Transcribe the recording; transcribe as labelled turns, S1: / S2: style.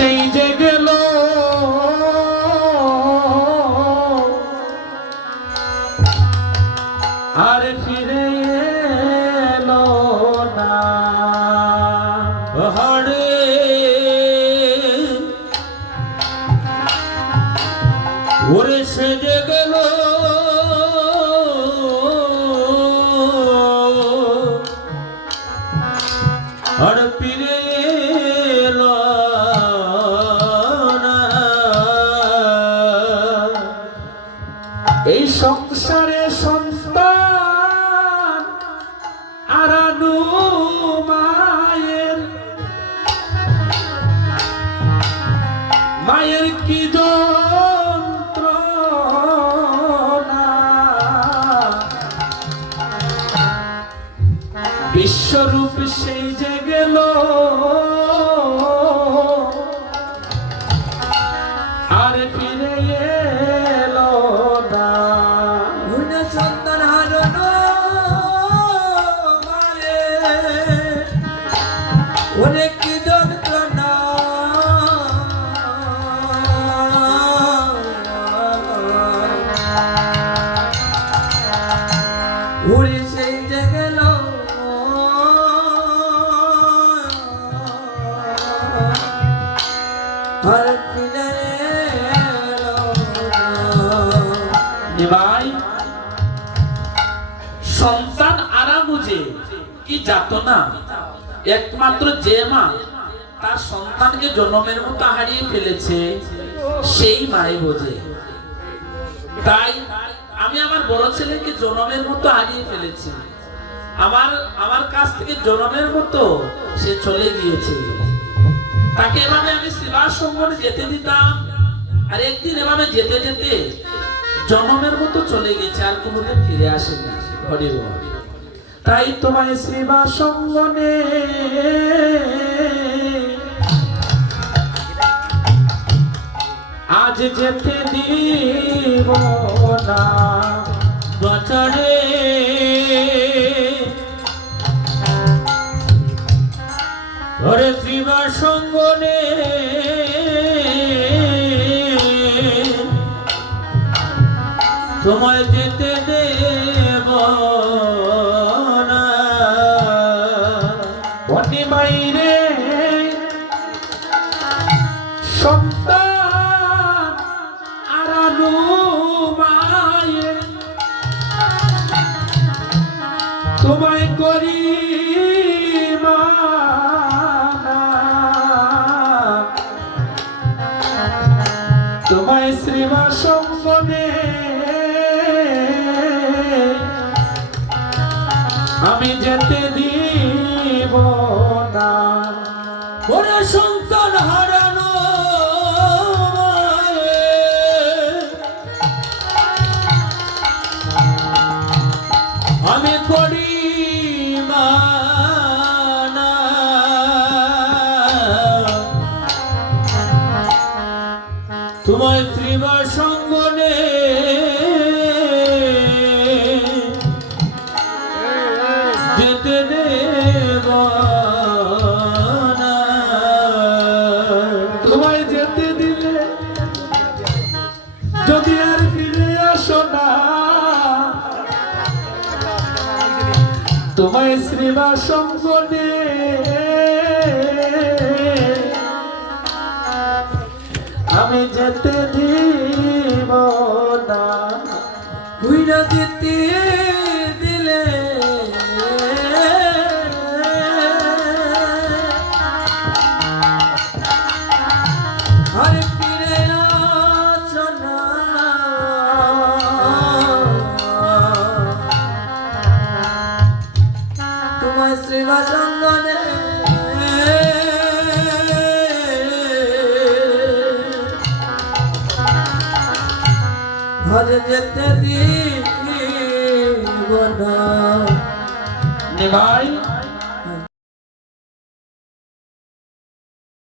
S1: সেই যে গেল। আর ফিরে এলো আর ফিরে এই সংসারে সন্তান আরানু মায়ের। মায়ের কি বিশ্বরূপ সেই যে গেল। আর ফিরে
S2: ওরে কি যন্ত্রণা? উড়ে সেই যে গেল। আর ফিরে।
S1: নিমাই সন্তান আরা বুঝে কি যাত না? একমাত্র যে মা তার সন্তানকে জন্মের মতো হারিয়ে ফেলেছে, সেই মাই বোঝে। তাই আমি আমার বড় ছেলেকে জন্মের মতো হারিয়ে ফেলেছি। আমার আমার কাছ থেকে জন্মের মতো সে চলে গিয়েছে। তাকে এভাবে আমি সেবার সঙ্গনে যেতে দিতাম। আর একদিন এভাবে যেতে যেতে জন্মের মতো চলে গেছে, আর কোনোদিন ফিরে আসেনি। হরি বল। তাই তোমায় সেবা সঙ্গনে। আজ যেতে দিব না শ্রীবা সঙ্গনে। তোমায় যেতে অনি মাইরে সন্তান আরানু মায়ে তোমায় করি। তোমায় শ্রীমা সঙ্গনে আমি যেতে
S2: সন্তান হারানো
S1: আমি করি। তোমায় তোমায় শ্রীবা সঙ্গনে। আমি যেতে দিব না।
S2: উইরা যেতে ঘরে যেতে দিব
S1: নিভাই